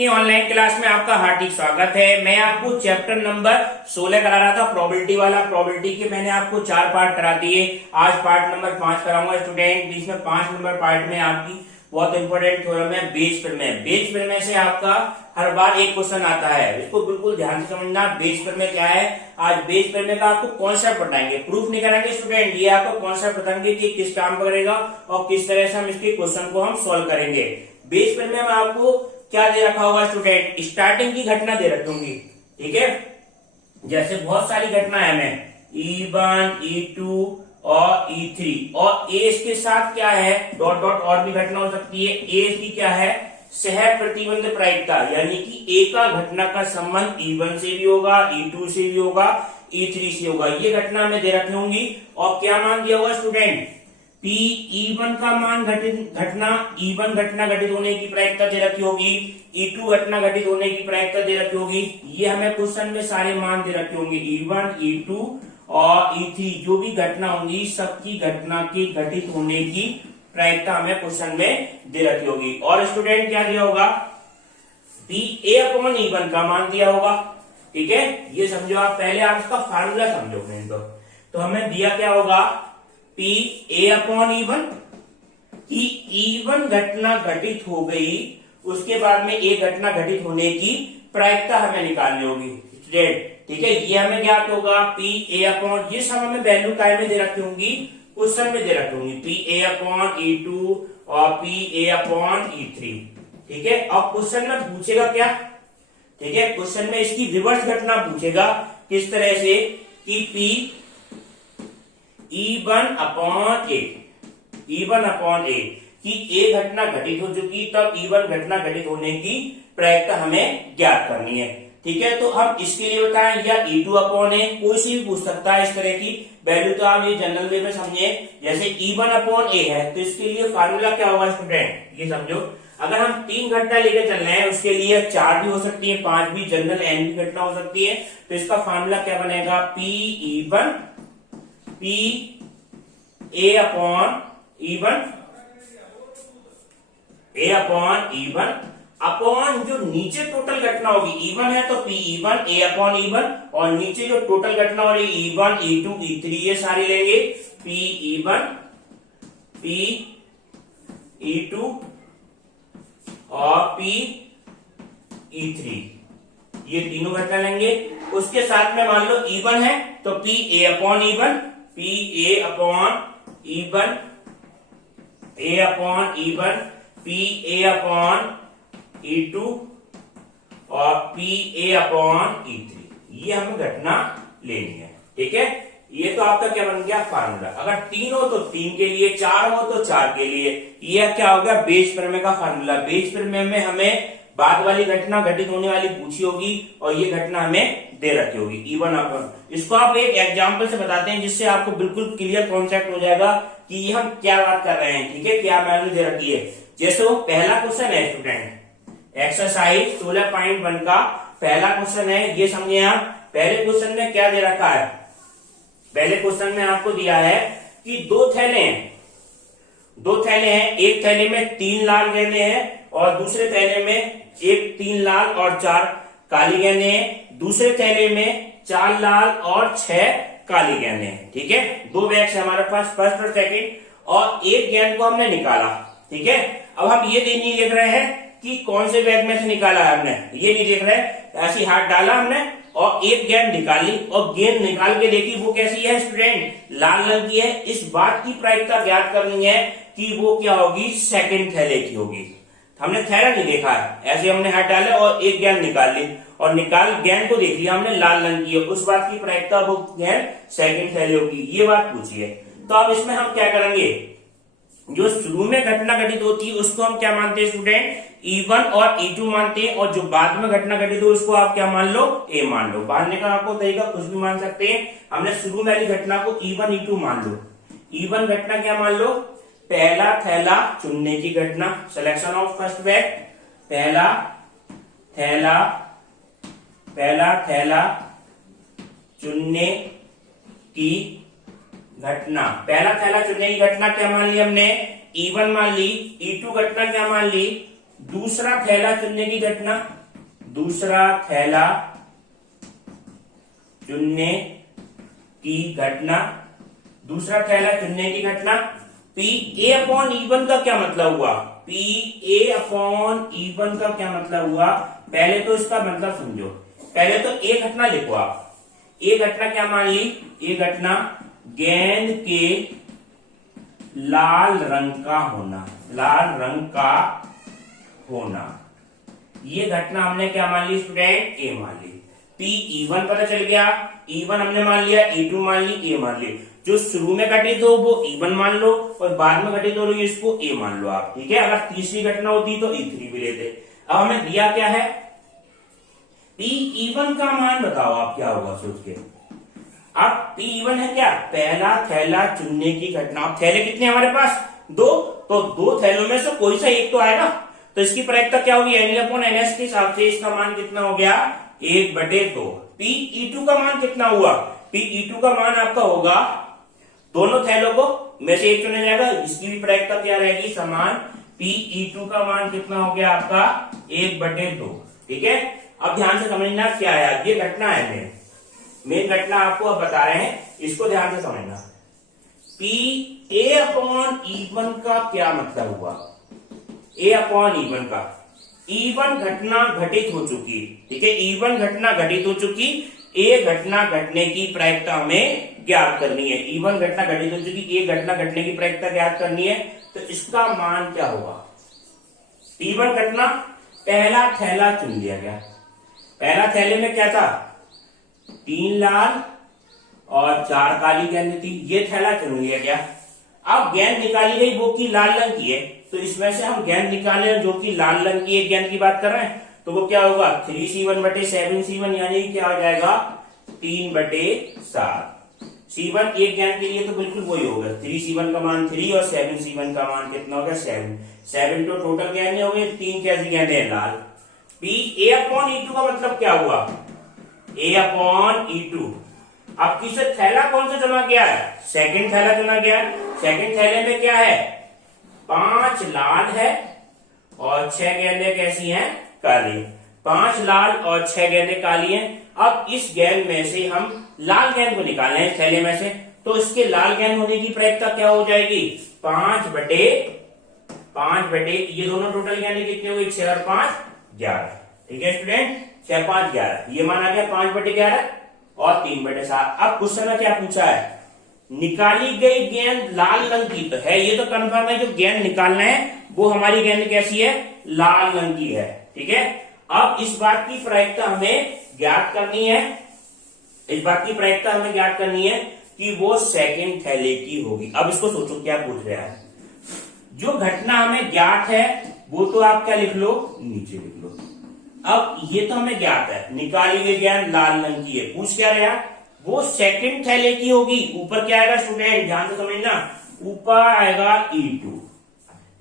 की online class में आपका हार्दिक स्वागत है। मैं आपको चैप्टर नंबर 16 करा रहा था, प्रोबेबिलिटी वाला। प्रोबेबिलिटी के मैंने आपको 4 पार्ट करा दिए। आज पार्ट नंबर 5 कराऊंगा स्टूडेंट। इसमें 5 नंबर पार्ट में आपकी बहुत इंपॉर्टेंट थ्योरम है बेस प्रमेय। बेस प्रमेय से आपका हर बार एक क्वेश्चन आता है, इसको बिल्कुल ध्यान से समझना। बेस प्रमेय क्या है? आज बेस प्रमेय का आपको कॉन्सेप्ट बताएंगे, प्रूफ नहीं कराएंगे स्टूडेंट। ये आपको कॉन्सेप्ट बताएंगे कि किस काम पर करेगा और किस तरह से हम इसके क्वेश्चन को हम सॉल्व करेंगे। बेस प्रमेय में आपको क्या दे रखा होगा स्टूडेंट? स्टार्टिंग की घटना दे रखी होंगी, ठीक है। जैसे बहुत सारी घटना है हमें E1, E2 और E3 और ए इसके साथ क्या है डॉट डॉट और भी घटना हो सकती है। ए की क्या है? सह प्रतिबंध प्रायिकता, यानी कि ए का घटना का संबंध E1 से भी होगा, E2 से भी होगा, E3 से होगा। ये घटना हमें दे रखी होंगी और क्या मान दिया होगा स्टूडेंट? P E1 का मान घटना E1 घटना घटित होने की प्रायिकता दे रखी होगी, E2 घटना घटित होने की प्रायिकता दे रखी होगी। ये हमें क्वेश्चन में सारे मान दे रखे होंगे। E1, E2 और E3 जो भी घटना होंगी सबकी घटना की घटित होने की प्रायिकता हमें क्वेश्चन में दे रखी होगी। और स्टूडेंट क्या दिया होगा? P A/E1 का मान दिया होगा, ठीक है। ये समझो आप, पहले आप इसका फार्मूला समझो फ्रेंड। तो हमें दिया क्या होगा? P A/E1 की E1 घटना घटित हो गई, उसके बाद में ए घटना घटित होने की प्रायिकता हमें निकालनी होगी स्टूडेंट, ठीक है। ये हमें ज्ञात होगा P A/, ये सब हमें वैल्यू काय में दे रखी होंगी? क्वेश्चन में दे रखी होंगी। P A/E2 और P A/E3, ठीक है। अब क्वेश्चन में पूछेगा क्या, ठीक है। क्वेश्चन में इसकी रिवर्स घटना पूछेगा। किस तरह से? कि P E1/A कि ए घटना घटित हो चुकी, तब E1 घटना घटित होने की प्रायिकता हमें ज्ञात करनी है, ठीक है। तो हम इसके लिए बताएं या E2/A, कोई सी भी पूछ सकता है इस तरह की वैल्यू। तो आप ये जनरल वे में समझे। जैसे E1/A है तो इसके लिए फार्मूला क्या होगा स्टूडेंट? ये समझो, अगर हम 3 घटना लेके चल रहे हैं उसके लिए 4 भी हो सकती है, 5 भी, जनरल N भी घटना हो सकती है। तो इसका फार्मूला क्या बनेगा? P A/E1 अपॉन जो नीचे टोटल घटना होगी। E1 है तो P(E1) A/E1 और नीचे जो टोटल घटना हो रही E1, E2, E3 ये सारी लेंगे P(E1), P(E2) और P(E3) ये तीनों घटना लेंगे। उसके साथ में मान लो E1 है तो PA/E1 PA/E2 और PA/E3 ये हमें घटना लेनी है, ठीक है। ये तो आपका क्या बन गया? फार्मूला। अगर 3 हो तो 3 के लिए, 4 हो तो 4 के लिए। ये क्या हो गया? बेस प्रमेय का फार्मूला। बेस प्रमेय में हमें बाद वाली घटना घटित होने वाली पूछी होगी और ये घटना हमें दे रखी होगी E1/। इसको आप एक एग्जांपल से बताते हैं जिससे आपको बिल्कुल क्लियर कॉन्सेप्ट हो जाएगा कि ये हम क्या बात कर रहे हैं, ठीक है। क्या वैल्यू दे रखी है। जैसे वो पहला क्वेश्चन है स्टूडेंट, एक्सरसाइज 16.1 का पहला क्वेश्चन है। ये समझे आप। पहले क्वेश्चन में क्या दे रखा है? पहले क्वेश्चन में आपको दिया है कि 2 थैले हैं। एक थैले में 3 लाल गेंदे हैं और दूसरे थैले में 3 लाल और 4 काली गेंदे हैं। दूसरे थैले में 4 लाल और 6 काली गेंदे हैं, ठीक है। 2 बैग्स है हमारे पास, फर्स्ट और सेकंड, और एक गेंद को हमने निकाला, ठीक है। अब हम ये नहीं देख रहे हैं कि कौन से बैग में से निकाला है हमने, ये नहीं देख रहे। ऐसी हाथ डाला हमने और एक गेंद निकाली और गेंद निकाल के देखी वो कैसी है स्टूडेंट? लाल रंग की है। इस बात की प्रायिकता ज्ञात करनी है कि वो क्या होगी? सेकंड थैले की होगी। हमने थैला नहीं देखा है, ऐसे हमने हाथ डाले और एक गेंद निकाल ली और गेंद को देख लिया हमने लाल रंग की है, उस बात की प्रायिकता वो गेंद सेकंड थैले होगी। ये बात पूछी है। तो अब इसमें हम क्या करेंगे? जो शुरू में घटना घटित होती है उसको हम क्या मानते हैं स्टूडेंट? E1 और E2 मानते हैं, और जो बाद में घटना घटित हो उसको आप क्या मान लो? A मान लो। मानने का आपको तरीका कुछ भी मान सकते हैं। हमने शुरू वाली घटना को E1, E2 मान लो। E1 घटना क्या मान लो? पहला थैला चुनने की घटना, सिलेक्शन ऑफ फर्स्ट बैग। पहला थैला चुनने की घटना। पहला थैला चुनने की घटना क्या मान ली हमने? E1 मान ली। E2 घटना क्या मान ली? दूसरा थैला चुनने की घटना, दूसरा थैला चुनने की घटना, दूसरा थैला चुनने की घटना। पी ए अपॉन ई1 का क्या मतलब हुआ? पी ए अपॉन ई1 का क्या मतलब हुआ? पहले तो इसका मतलब समझो, पहले तो ए घटना लिखो आप। ए घटना क्या मान ली? ए घटना गेंद के लाल रंग का होना, लाल रंग का होना। ये घटना हमने क्या मान ली स्टूडेंट? ए मान ली। पी ई1 पता चल गया, ई1 हमने मान लिया, ई2 मान ली, ए मान ली। जो शुरू में घटित हो वो ई1 मान लो और बाद में घटित हो रही है इसको ए मान लो आप, ठीक है। अगर तीसरी घटना होती तो ई3 भी लेते। अब हमें दिया क्या है? पी ई1 का मान बताओ आप क्या होगा सोच के। अब पी ई1 है क्या? पहला थैला चुनने की घटना। अब थैले कितने हमारे पास? दो, तो दो थैलों में से कोई सा एक तो आएगा, तो इसकी प्रायिकता क्या होगी? एन अपॉन एनएस के हिसाब से इसका मान कितना हो गया? 1/2। पी ई2 का मान कितना हुआ? पी ई2 का मान आपका होगा, दोनों थैलों को में से एक चुना जाएगा, इसकी भी प्रायिकता क्या रहेगी? समान। पी ई2 का मान कितना हो गया आपका? 1/2, ठीक है। अब ध्यान से समझना क्या है, ये घटना है मेन घटना आपको अब बता रहे हैं, इसको ध्यान से समझना। पी ए अपॉन ई1 का क्या मतलब हुआ? ए अपॉन ई1 का, ई1 घटना घटित हो चुकी, ठीक है। ई1 घटना घटित हो चुकी, ए घटना घटने की प्रायिकता हमें ज्ञात करनी है। ई1 घटना घटित हो चुकी, ए घटना घटने की प्रायिकता ज्ञात करनी है, तो इसका मान क्या होगा? ई1 घटना, पहला थैला चुन लिया गया, पहला थैले में क्या था? 3 लाल और 4 काली गेंद थी, ये थैला चुन लिया गया। अब गेंद निकाली गई वो की लाल रंग की है, तो इसमें से हम गेंद निकाले जो कि लाल रंग की एक गेंद की बात कर रहे हैं, तो वो क्या होगा? 3C1/7C1, यानी क्या हो जाएगा? 3/7। C1 एक गेंद के लिए तो बिल्कुल वही होगा, 3C1 का मान 3 और 7C1 का मान कितना होगा? 7 तो टोटल गेंदें हो गई, 3 कैसी गेंदें? लाल। पी ए अपॉन ई2 का मतलब क्या हुआ? ए अपॉन ई2। अब किसे थैला कौन सा चुना गया है? सेकंड थैला चुना गया है। सेकंड थैले में क्या है? 5 लाल है और 6 गेंदें कैसी हैं? काली। 5 लाल और 6 गेंदें काली हैं। अब इस गेंद में से हम लाल गेंद को निकालना है थैले में से, तो इसके लाल गेंद होने की प्रायिकता क्या हो जाएगी? 5/5, ये दोनों टोटल गेंदें कितनी हो गई? 6 और 5 11, ठीक है स्टूडेंट। 6 5 11, ये मान आ गया 5/11 और 3/7। अब क्वेश्चन में क्या पूछा है? निकाली गई गेंद लाल रंग की तो है, ये तो कंफर्म है, जो गेंद निकालना है वो हमारी गेंद कैसी है? लाल रंग की है, ठीक है। अब इस बात की प्रायिकता हमें ज्ञात करनी है, इस बात की प्रायिकता हमें ज्ञात करनी है कि वो सेकंड थैले की होगी। अब इसको सोचो क्या पूछ रहा है। जो घटना हमें ज्ञात है वो तो आप क्या लिख लो? नीचे लिख लो। अब ये तो हमें ज्ञात है, निकाली गई गेंद लाल रंग की है, पूछ क्या रहा? वो सेकंड थैले की होगी। ऊपर क्या आएगा स्टूडेंट? ध्यान से समझना, ऊपर आएगा E2,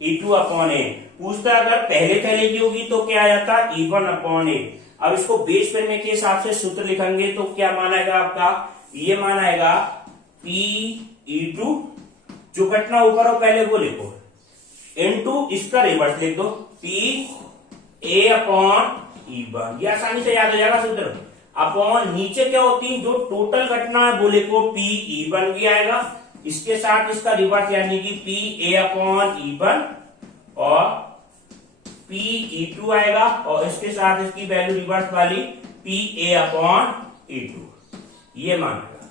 E2 अपॉन ए। पूछता अगर पहले थैले की होगी तो क्या आ जाता? E1 अपॉन ए। अब इसको बेस करने के हिसाब से सूत्र लिखेंगे तो क्या मान आएगा आपका? ये मान आएगा P E2, जो घटना ऊपर हो पहले वो लिखो, इनटू इसका रिवर्स लिख दो, P A अपॉन E1। ये आसानी से याद हो जाएगा सूत्र। अपॉन नीचे क्या होती है? जो टोटल घटना है वो लिखो, P E1 भी आएगा, इसके साथ इसका रिवर्स यानी कि P A अपॉन E1 और P E2 आएगा, और इसके साथ इसकी वैल्यू रिवर्स वाली P A अपॉन E2, ये मान आएगा।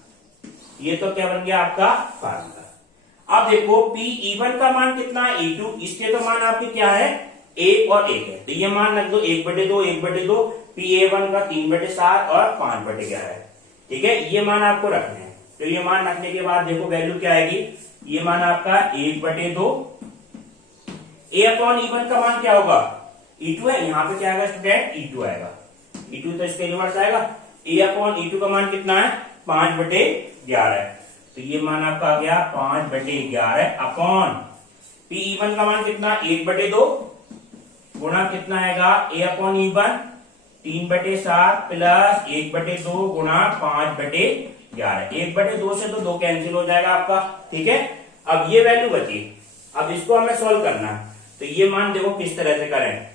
ये तो क्या बन गया आपका फार्मूला। अब देखो P E1 का मान कितना है? E2, इसके तो मान आपके क्या है? 1 और 1 है, तो ये मान रख दो 1/2, 1/2, PA1 का 3/7 और 5/11, ठीक है। ये मान आपको रखने हैं, तो ये मान रखने के बाद देखो वैल्यू क्या आएगी? ये मान आपका 1/2। A अपॉन E1 का मान क्या होगा? E2 है, यहाँ पे क्या आएगा स्टूडेंट? E2 आएगा। E2 तो इसके रिवर्स आएगा। A अपॉन E2 का मान कितना है? 5/11, तो ये मान आपका आ गया 5/11 अपॉन P E1 का मान कितना? 1/2 गुणा कितना आएगा? A अपॉन E1 3/7 प्लस 1/2 गुणा 5/11। 1/2 से तो 2 कैंसिल हो जाएगा आपका, ठीक है। अब ये वैल्यू बची, अब इसको हमें सॉल्व करना है, तो ये मान देखो किस तरह से करें।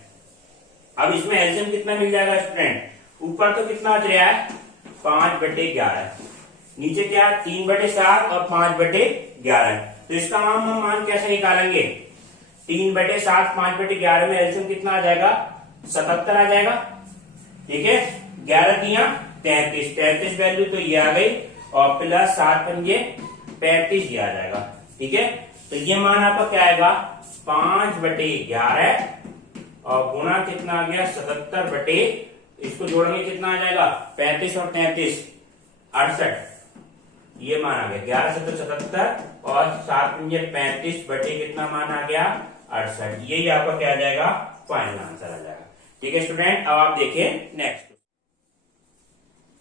अब इसमें एलसीएम कितना मिल जाएगा स्टूडेंट? ऊपर तो कितना बच रहा है 5/11, नीचे क्या 3/7 और 5/11। तो इसका हम मान कैसे निकालेंगे? 3/7 5/11 में एलसीएम कितना आ जाएगा? 77 आ जाएगा। ठीक है, 11 तिया 33, 33 वैल्यू तो ये आ गई और प्लस 7×5 35 ये आ जाएगा। ठीक है, तो ये मान आपका क्या आएगा 5/11 और गुणा कितना आ गया 77 इसको जोड़ेंगे कितना आ जाएगा 35 और 33 68, ये मान आ गया 11×77 और 7×5 35 कितना मान आ गया 68। यही आपका क्या आ जाएगा फाइनल आंसर आ जाएगा। ठीक है स्टूडेंट, अब आप देखें नेक्स्ट।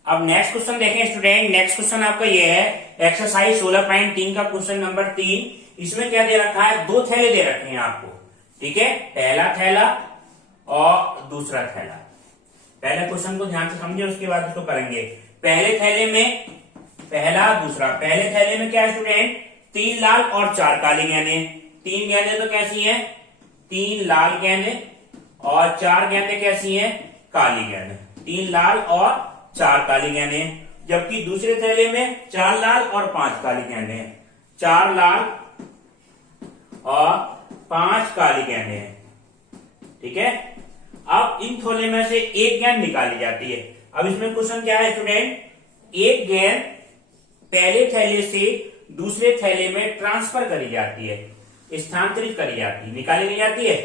अब नेक्स्ट क्वेश्चन देखें स्टूडेंट। नेक्स्ट क्वेश्चन आपका ये है एक्सरसाइज 16.3 का क्वेश्चन नंबर 3। इसमें क्या दे रखा है? 2 थैले दे रखे हैं आपको। ठीक है, पहला थैला और दूसरा थैला। पहले क्वेश्चन को ध्यान से समझे, उसके बाद उसको करेंगे। पहले थैले में पहला दूसरा, पहले थैले में क्या है स्टूडेंट? 3 लाल और 4 काली गेंदें। 3 गेंदें तो कैसी हैं? 3 लाल गेंदें और 4 गेंदें कैसी हैं? काली गेंदें। 3 लाल और 4 काली गेंदें। जबकि दूसरे थैले में 4 लाल और 5 काली गेंदें हैं। 4 लाल और 5 काली गेंदें हैं। ठीक है, अब इन थैले में से एक गेंद निकाली जाती है। अब इसमें क्वेश्चन क्या है स्टूडेंट? एक गेंद पहले थैले से दूसरे थैले में ट्रांसफर करी जाती है, स्थानांतरित करी जाती है, निकाली नहीं जाती है।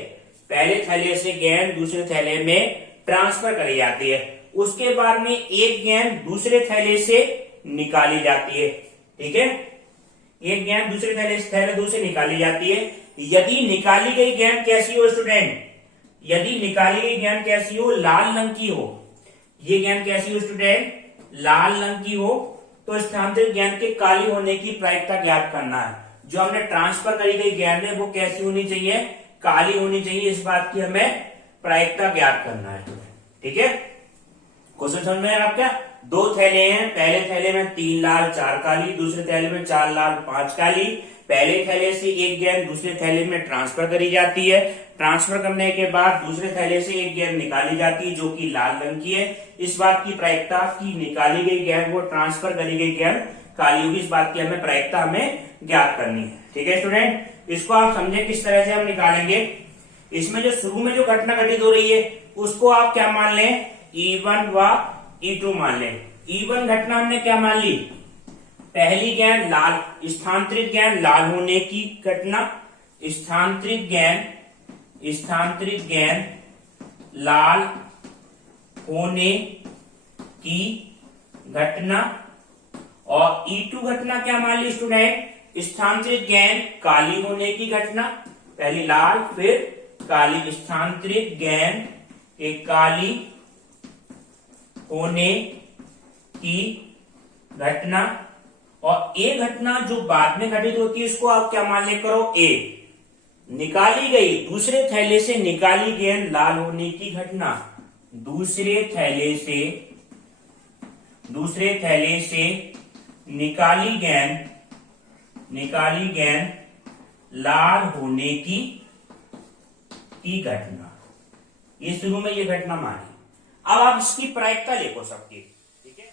पहले थैले से गेंद दूसरे थैले में ट्रांसफर करी जाती है, उसके बाद में एक गेंद दूसरे थैले से निकाली जाती है। ठीक है, एक गेंद दूसरे थैले दूसरे निकाली जाती है। यदि निकाली गई गेंद कैसी हो स्टूडेंट? यदि निकाली गई गेंद कैसी हो? लाल रंग की हो। ये गेंद कैसी हो स्टूडेंट? लाल रंग की हो, तो स्थानांतरित गेंद के काली होने की प्रायिकता ज्ञात करना है। जो हमने ट्रांसफर करी गई गेंद है वो कैसी होनी चाहिए? काली होनी चाहिए। इस बात की हमें प्रायिकता ज्ञात करना है। ठीक है, क्वेश्चन समझ में आप क्या? 2 थैले हैं, पहले थैले में 3 लाल 4 काली, दूसरे थैले में 4 लाल 5 काली। पहले थैले से एक गेंद दूसरे थैले में ट्रांसफर करी जाती है। ट्रांसफर करने के बाद दूसरे थैले से एक गेंद निकाली जाती है जो कि लाल रंग की है। इस बात की प्रायिकता की निकाली गई गेंद वो ट्रांसफर करी गई गेंद काली होगी। इस बात की हमें प्रायिकता हमें ज्ञात करनी है। ठीक है स्टूडेंट, इसको आप समझे किस तरह से हम निकालेंगे। इसमें जो शुरू में जो घटना घटित हो रही है उसको आप क्या मान लें? E1 व E2 मान लें। E1 घटना हमने क्या मान ली? पहली गेंद लाल, स्थानांतरित गेंद लाल होने की घटना। स्थानांतरित गेंद लाल होने की घटना। और E2 घटना क्या मान ली स्टूडेंट? स्थानांतरित गेंद काली होने की घटना। पहली लाल फिर काली, स्थानांतरित गेंद एक काली होने की घटना। और ए घटना जो बाद में घटित होती है इसको आप क्या मान ले करो? ए। निकाली गई दूसरे थैले से निकाली गेंद लाल होने की घटना। दूसरे थैले से निकाली गेंद लाल होने की घटना। ये शुरू में ये घटना मानी। अब आप इसकी प्रायिकता लिखो सबकी। ठीक है,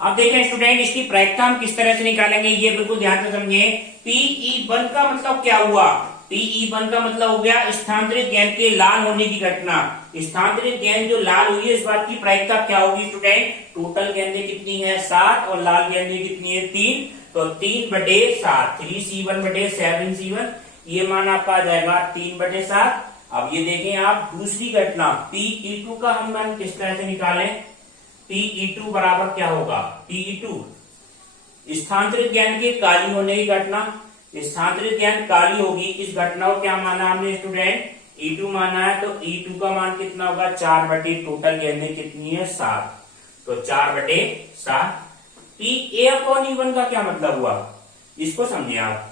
अब देखें स्टूडेंट इसकी प्रायिकता हम किस तरह से निकालेंगे ये बिल्कुल ध्यान से समझे। PE1 का मतलब क्या हुआ? PE1 का मतलब हो गया स्थानांतरित गेंद के लाल होने की घटना। स्थानांतरित गेंद जो लाल हुई है इस बात की प्रायिकता क्या होगी स्टूडेंट? टोटल गेंदें कितनी है 7 और लाल गेंदें कितनी है 3, तो 3/7 3C1/7C1 ये मान आपका आ जाएगा 3/7। अब ये देखें आप दूसरी घटना PE2 का हम मान किस तरह से निकालें? PE2 बराबर क्या होगा? PE2 स्थानांतरित गेंद के काली होने की घटना। स्थानांतरित गेंद काली होगी, इस घटना को क्या माना हमने स्टूडेंट? E2 माना है। तो E2 का मान कितना होगा? 4/, टोटल गेंदें कितनी है 7, तो 4/7। PA/E1 का क्या मतलब हुआ? इसको समझिए आप।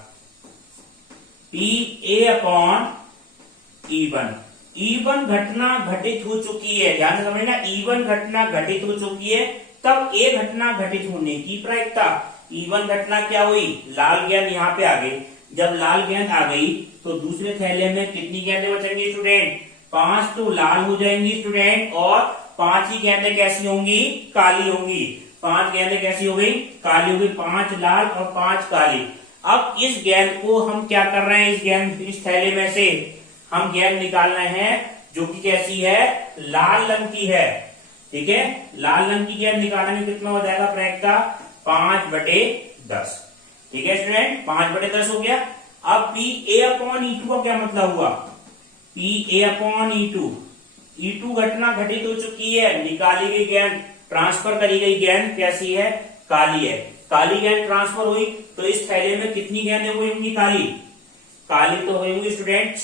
PA/E1 घटना घटित हो चुकी है, ध्यान से समझना। E1 घटना घटित हो चुकी है, तब ए घटना घटित होने की प्रायिकता। E1 घटना क्या हुई? लाल गेंद यहाँ पे आ गई। जब लाल गेंद आ गई तो दूसरे थैले में कितनी गेंदें बचेंगी स्टूडेंट? 5 तो लाल हो जाएंगी स्टूडेंट, और 5 ही गेंदें कैसी होंगी, काली होंगी। 5 गेंदें कैसी हो गई, काली हो गई। 5 लाल और 5 काली। अब इस गेंद को हम क्या कर रहे हैं, इस थैले में से हम गेंद निकाल रहे हैं जो कि कैसी है, लाल रंग की है। ठीक है, लाल रंग की गेंद निकालने में कितना हो जाएगा प्रायिकता, 5/10। ठीक है स्टूडेंट, 5/10 हो गया। अब PA/E2 का क्या मतलब हुआ, PA/E2, E2 घटना घटित हो चुकी है, निकाली गई गेंद, ट्रांसफर करी गई गेंद कैसी है, काली है। काली गेंद ट्रांसफर हुई तो इस थैले में कितनी गेंदें हुई होंगी काली, काली तो हुई होंगी स्टूडेंट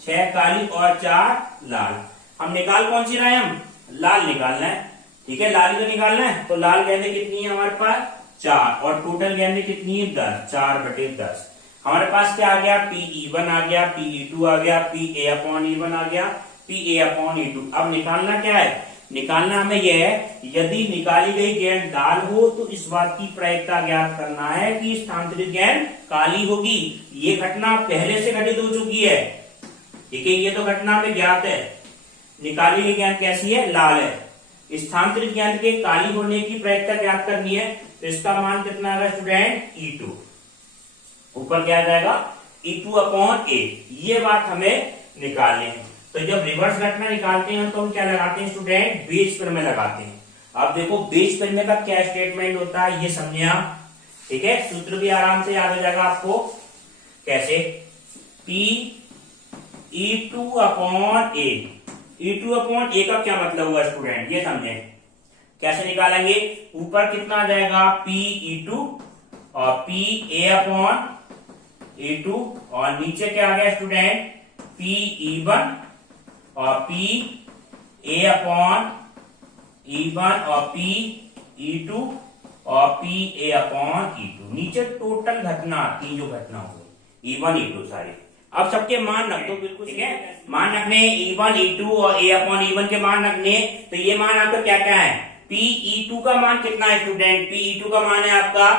6 काली और 4 लाल। हम निकाल कौन सी रहे हैं, हम लाल निकालना है। ठीक है, लाल को निकालना है, तो लाल गेंदें कितनी है हमारे पास, 4, और टोटल गेंदें कितनी है, 10, 4/10। हमारे पास क्या आ गया, PE1 आ गया, PE2 आ गया, PA/E1 आ गया, PA/E2। अब निकालना क्या है, निकालना हमें यह है, यदि निकाली गई गेंद लाल हो तो इस बात की प्रायिकता ज्ञात करना है कि स्थानांतरित गेंद काली होगी। ये घटना पहले से घटित हो चुकी है। ठीक है, ये तो घटना हमें ज्ञात है, निकाली गई गेंद कैसी है, लाल है। स्थानांतरित गेंद के काली होने की प्रायिकता ज्ञात करनी है, तो इसका मान कितना आएगा स्टूडेंट, E2। ऊपर क्या आ जाएगा, E2/A। ये बात हमें निकालनी है। तो जब रिवर्स घटना निकालते हैं तो हम क्या लगाते हैं स्टूडेंट, बेस प्रमेय लगाते हैं। अब देखो बेस प्रमेय का क्या स्टेटमेंट होता है ये समझे आप। ठीक है, सूत्र भी आराम से याद हो जाएगा आपको। कैसे, PE2/A। E2/A का क्या मतलब हुआ स्टूडेंट, ये समझे। कैसे निकालेंगे, ऊपर कितना आ जाएगा, PE2 और PA/E2, और नीचे क्या आ गया स्टूडेंट, PE1 और PA/E1 और PE2 और PA/E2। नीचे टोटल घटना आती जो घटना हो गई, E1 E2 सारी। अब सबके मान रख दो बिल्कुल। ठीक है, मान रखने E1 E2 और A/E1 के मान रखने। तो ये मान आपका क्या क्या है, PE2 का मान कितना है स्टूडेंट, PE2 का मान है आपका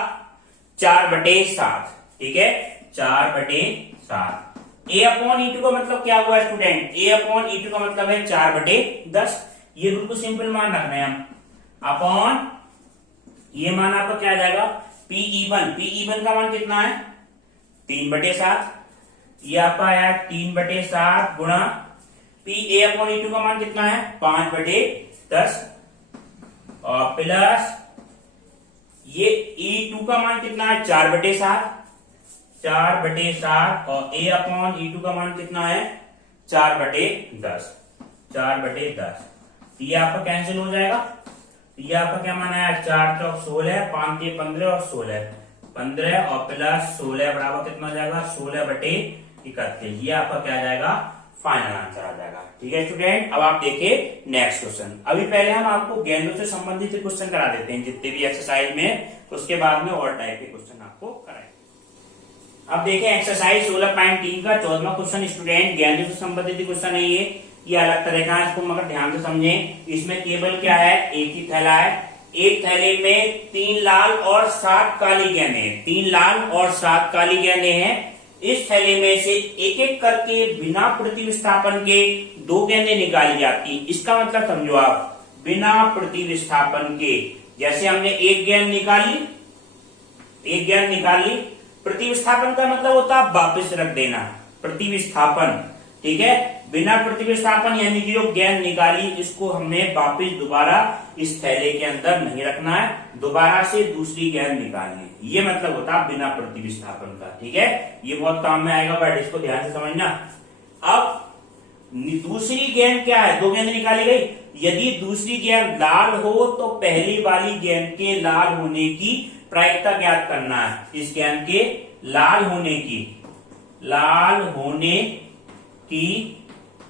4/7। ठीक है, 4/7। A/E2 का मतलब क्या हुआ स्टूडेंट, A/E2 का मतलब है 4/10। ये बिल्कुल सिंपल मान रखना है हम, अपॉन ये मान आपका क्या आ जाएगा, PE1 का मान कितना है, 3/7। ये आपका आया 3/7 गुणा PA/E2 का मान कितना है, 5/10, और प्लस ये E2 का मान कितना है, 4/7, 4/7, और A/E2 का मान कितना है, 4/10, 4/10। ये आपका कैंसिल हो जाएगा। ये आपका क्या मान आया, 4 चौक 16, 5 के 15 और 16 और प्लस 16 बराबर कितना हो जाएगा, 16/31। ये आपका क्या आ जाएगा, फाइनल आंसर आ जाएगा। ठीक है स्टूडेंट, अब आप देखिए नेक्स्ट क्वेश्चन। अभी पहले हम आपको गेंदों से संबंधित क्वेश्चन करा देते हैं जितने भी एक्सरसाइज में, उसके बाद में और टाइप के क्वेश्चन आपको कराएंगे। अब देखें एक्सरसाइज 16.3 का 14वां क्वेश्चन स्टूडेंट, गेंदों से संबंधित क्वेश्चन है ये अलग तरह का है, इसको मगर ध्यान से समझें। इसमें केवल क्या है, एक ही थैला है, एक थैले में 3 लाल और 7 काली गेंदें हैं, 3 लाल और 7 काली गेंदें हैं। इस थैले में से एक एक करके बिना प्रतिविस्थापन के 2 गेंदें निकाली जाती। इसका मतलब समझो आप, बिना प्रतिविस्थापन के, जैसे हमने एक गेंद निकाली, प्रतिविस्थापन का मतलब होता है वापस रख देना, प्रतिविस्थापन। ठीक है, बिना प्रतिविस्थापन यानी कि जो गेंद निकाली इसको हमने वापस दोबारा इस थैले के अंदर नहीं रखना है, दोबारा से दूसरी गेंद निकालनी, ये मतलब होता है बिना प्रतिविस्थापन का। ठीक है, ये बहुत काम में आएगा, बट इसको ध्यान से समझना। अब दूसरी गेंद क्या है, 2 गेंद निकाली गई, यदि दूसरी गेंद लाल हो तो पहली वाली गेंद के लाल होने की प्रायिकता ज्ञात करना है। इस गेंद के लाल होने की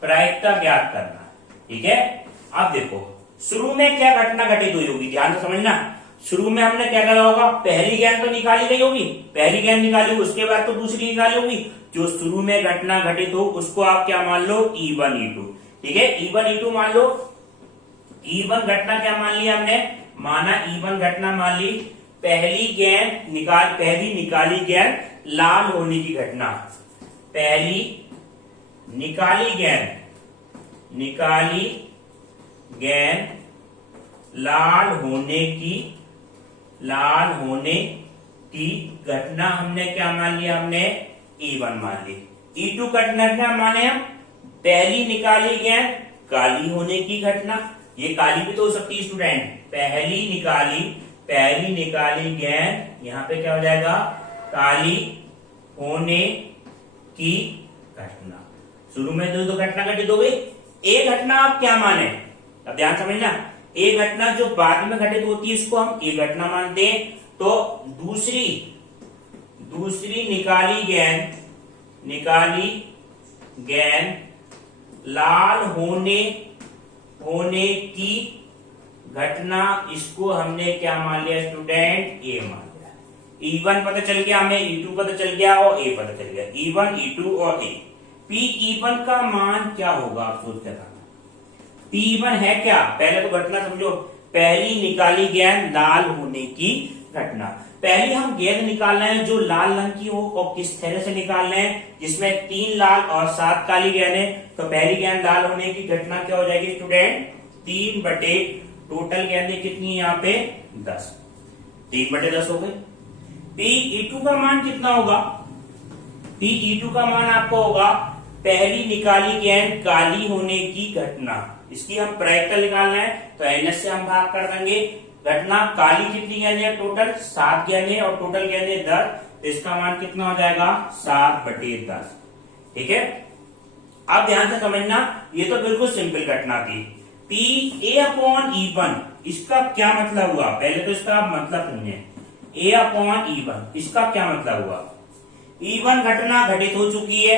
प्रायिकता ज्ञात करना है। ठीक है, अब देखो शुरू में क्या घटना घटित हुई होगी, ध्यान से समझना। शुरू में हमने क्या करा होगा, पहली गेंद तो निकाली गई होगी, पहली गेंद निकाली, उसके बाद तो दूसरी निकाली होगी। जो शुरू में घटना घटित हो उसको आप क्या मान लो, E1 E2। ठीक है, E1 E2 मान लो। E1 घटना क्या मान लिया हमने, माना E1 घटना मान ली, पहली निकाली गेंद लाल होने की घटना, पहली निकाली गेंद निकाली गेंद लाल होने की घटना हमने क्या मान लिया, हमने E1 मान ली। E2 घटना क्या माने हम, पहली निकाली गेंद काली होने की घटना, ये काली भी तो हो सकती है स्टूडेंट, पहली निकाली गेंद यहाँ पे क्या हो जाएगा, काली होने की घटना। शुरू में दो घटना घटित हो गई, एक घटना आप क्या माने, अब ध्यान समझना, एक घटना जो बाद में घटित होती है इसको हम एक घटना मानते हैं। तो दूसरी निकाली गेंद लाल होने की घटना, इसको हमने क्या मान लिया स्टूडेंट, ए मान लिया। E1 पता चल गया हमें, E2 पता चल गया और A पता चल गया, E1 E2 और A। P1 का मान क्या होगा आप सोच के बताना। P1 है क्या, पहले तो घटना समझो, पहली निकाली गेंद लाल होने की घटना। पहले हम गेंद निकालना है जो लाल रंग की हो, और किस तरह से निकालना है, जिसमें 3 लाल और 7 काली गेंद है। तो पहली गेंद लाल होने की घटना क्या हो जाएगी स्टूडेंट, 3 बटे टोटल गेंदें कितनी है यहाँ पे 10, 3 बटे 10 हो गई। P2 का मान कितना होगा, P2 का मान आपको होगा पहली निकाली गेंद काली होने की घटना, इसकी हम प्रायिकता निकालना है तो NS से हम भाग कर देंगे। घटना काली कितनी गेंद है, टोटल 7 गेंद है और टोटल गेंद है 10, तो इसका मान कितना हो जाएगा 7 बटे 10। ठीक है, अब ध्यान से समझना, ये तो बिल्कुल सिंपल घटना थी। PA/E1 इसका क्या मतलब हुआ, पहले तो इसका मतलब समझे, A/E1 इसका क्या मतलब हुआ, E1 घटना घटित हो चुकी है,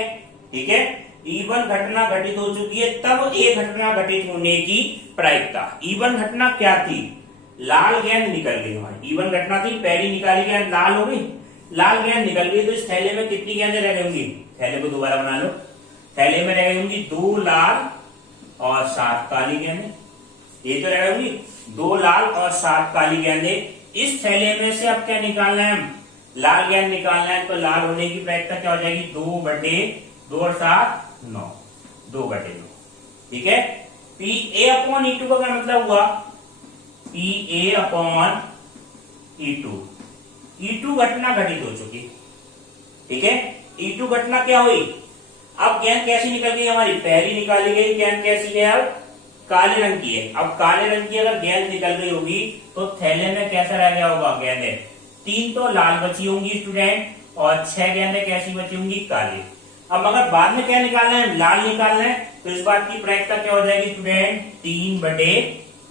ठीक है, E1 घटना घटित हो चुकी है, तब A घटना घटित होने की प्रायिकता। E1 घटना क्या थी, लाल गेंद निकल गई हमारी, E1 घटना थी पहली निकाली गेंद लाल हो गई, लाल गेंद निकल गई, तो इस थैले में कितनी गेंदें रह गई होंगी, थैले को दोबारा बना लो, थैले में रह गई होंगी 2 लाल और 7 काली गेंदें, ये तो रह गई होंगी 2 लाल और 7 काली गेंदें। इस थैले में से अब क्या निकालना है, हम लाल गेंद निकालना है, तो लाल होने की प्रायिकता क्या हो जाएगी, 2 बटे 2 और 7 9, 2 बटे 9। ठीक है, PA/E2 का क्या मतलब हुआ, PA/E2, E2 घटना घटित हो चुकी, ठीक है, E2 घटना क्या हुई, अब गेंद कैसी निकल गई हमारी, पहली निकाली गई गेंद कैसी है, अब काले रंग की है। अब काले रंग की अगर गेंद निकल गई होगी तो थैले में कैसा रह गया होगा, गेंदें 3 तो लाल बची होंगी स्टूडेंट और 6 गेंदें कैसी बची होंगी, काली। अब अगर बाद में क्या निकालना है, लाल निकालना है, तो इस बात की प्रायिकता क्या हो जाएगी स्टूडेंट, 3 बटे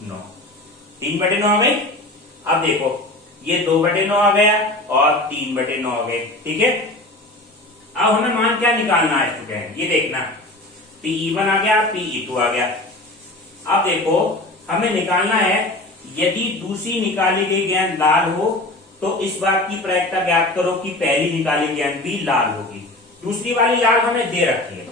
9, 3 बटे 9 आ गई। अब देखो ये 2 बटे 9 आ गया और 3 बटे 9 आ गए, ठीक है। अब हमें मान क्या निकालना है स्टूडेंट, ये देखना, PE1 आ गया, PE2 आ गया। अब देखो हमें निकालना है, यदि दूसरी निकाली गई गेंद लाल हो तो इस बात की प्रायिकता ज्ञात करो कि पहली निकाली गेंद भी लाल होगी। दूसरी वाली लाल हमें दे रखी है,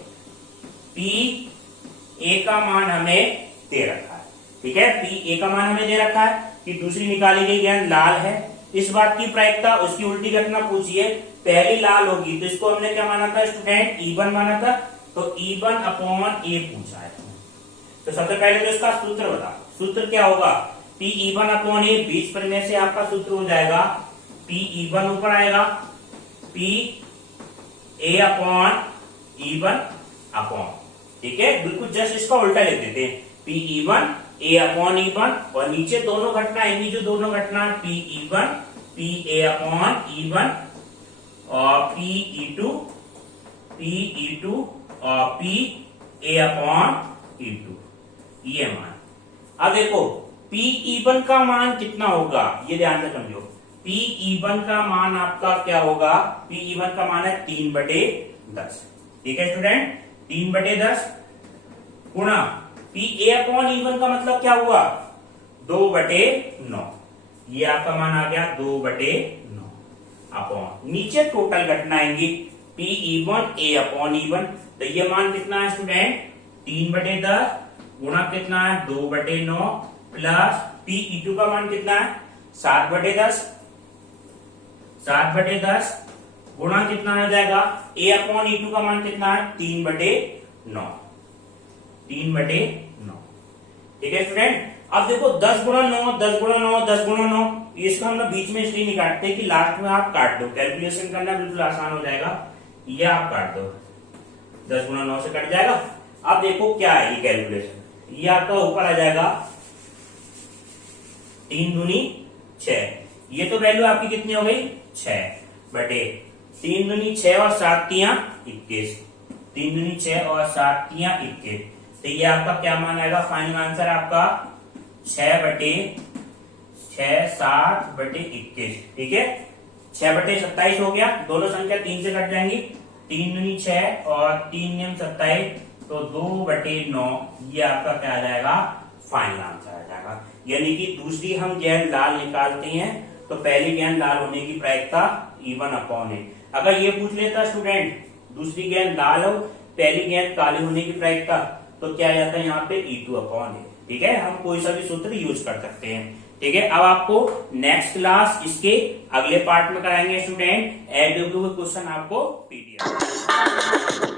PA का मान हमें दे रखा है, ठीक है, PA का मान हमें दे रखा है कि दूसरी निकाली गई गेंद लाल है। इस बात की प्रायिकता, उसकी उल्टी घटना पूछिए, पहली लाल होगी तो इसको हमने क्या माना था स्टूडेंट, E1 माना था, तो E1/A पूछा है। तो सबसे पहले तो इसका सूत्र बता, सूत्र क्या होगा, PE1/A, बीच पर में से आपका सूत्र हो जाएगा, PE1 ऊपर आएगा, PA/E1 ठीक है, बिल्कुल जस्ट इसका उल्टा लिख देते हैं, PE1/A/E1 और नीचे दोनों घटना आएंगी, जो दोनों घटना PE1 PA/E1 और PE2 और PA/E2, ये मान। अब देखो PE1 का मान कितना होगा, ये ध्यान से समझो, PE1 का मान आपका क्या होगा, PE1 का मान है 3 बटे 10, ठीक है स्टूडेंट, 3 बटे 10 गुणा PA/E1 का मतलब क्या हुआ, 2 बटे 9, ये आपका मान आ गया 2 बटे 9 अपॉन, नीचे टोटल घटना आएंगी PE1/E1, तो ये मान कितना है स्टूडेंट, 3 बटे 10 गुणा कितना है 2 बटे 9 प्लस PE2 का मान कितना है 7 बटे 10, 7 बटे 10 गुणा कितना आ जाएगा A/E2 का मान कितना है 3 बटे 9, 3/9। ठीक है स्टूडेंट। अब देखो 10 गुणा 9, 10 गुणा 9, 10 गुणा 9, इसका हम ना बीच में इसलिए नहीं काटते कि लास्ट में आप काट दो, कैलकुलेशन करना बिल्कुल आसान हो जाएगा। ये आप काट दो, 10 गुणा 9 से कट जाएगा। अब देखो क्या है ये कैलकुलेशन, ये आपका ऊपर आ जाएगा 3 दूनी 6। ये तो वैल्यू आपकी कितनी हो गई 6/3 दूनी 6 और 7 तियां 21, 3 दूनी 6 और 7 तियां 21। तो ये आपका क्या मान आएगा, फाइनल आंसर आपका 6/7/21। ठीक है, 6/27 हो गया। दोनों संख्या 3 से कट जाएंगी, 3 दूनी 6 और 3 नियम 27, तो 2/9। ये आपका क्या आ जाएगा, फाइनल आंसर आ जाएगा। यानी कि दूसरी हम गेंद लाल निकालते हैं तो पहली गेंद लाल होने की प्रायिकता E1/A। अगर ये पूछ लेता स्टूडेंट दूसरी गेंद लाल हो पहली गेंद काली होने की प्रायिकता, तो क्या आ जाता है यहाँ पे E2/A। ठीक है, हम कोई सा भी सूत्र यूज कर सकते हैं। ठीक है, अब आपको नेक्स्ट क्लास इसके अगले पार्ट में कराएंगे स्टूडेंट। एड क्वेश्चन आपको PDF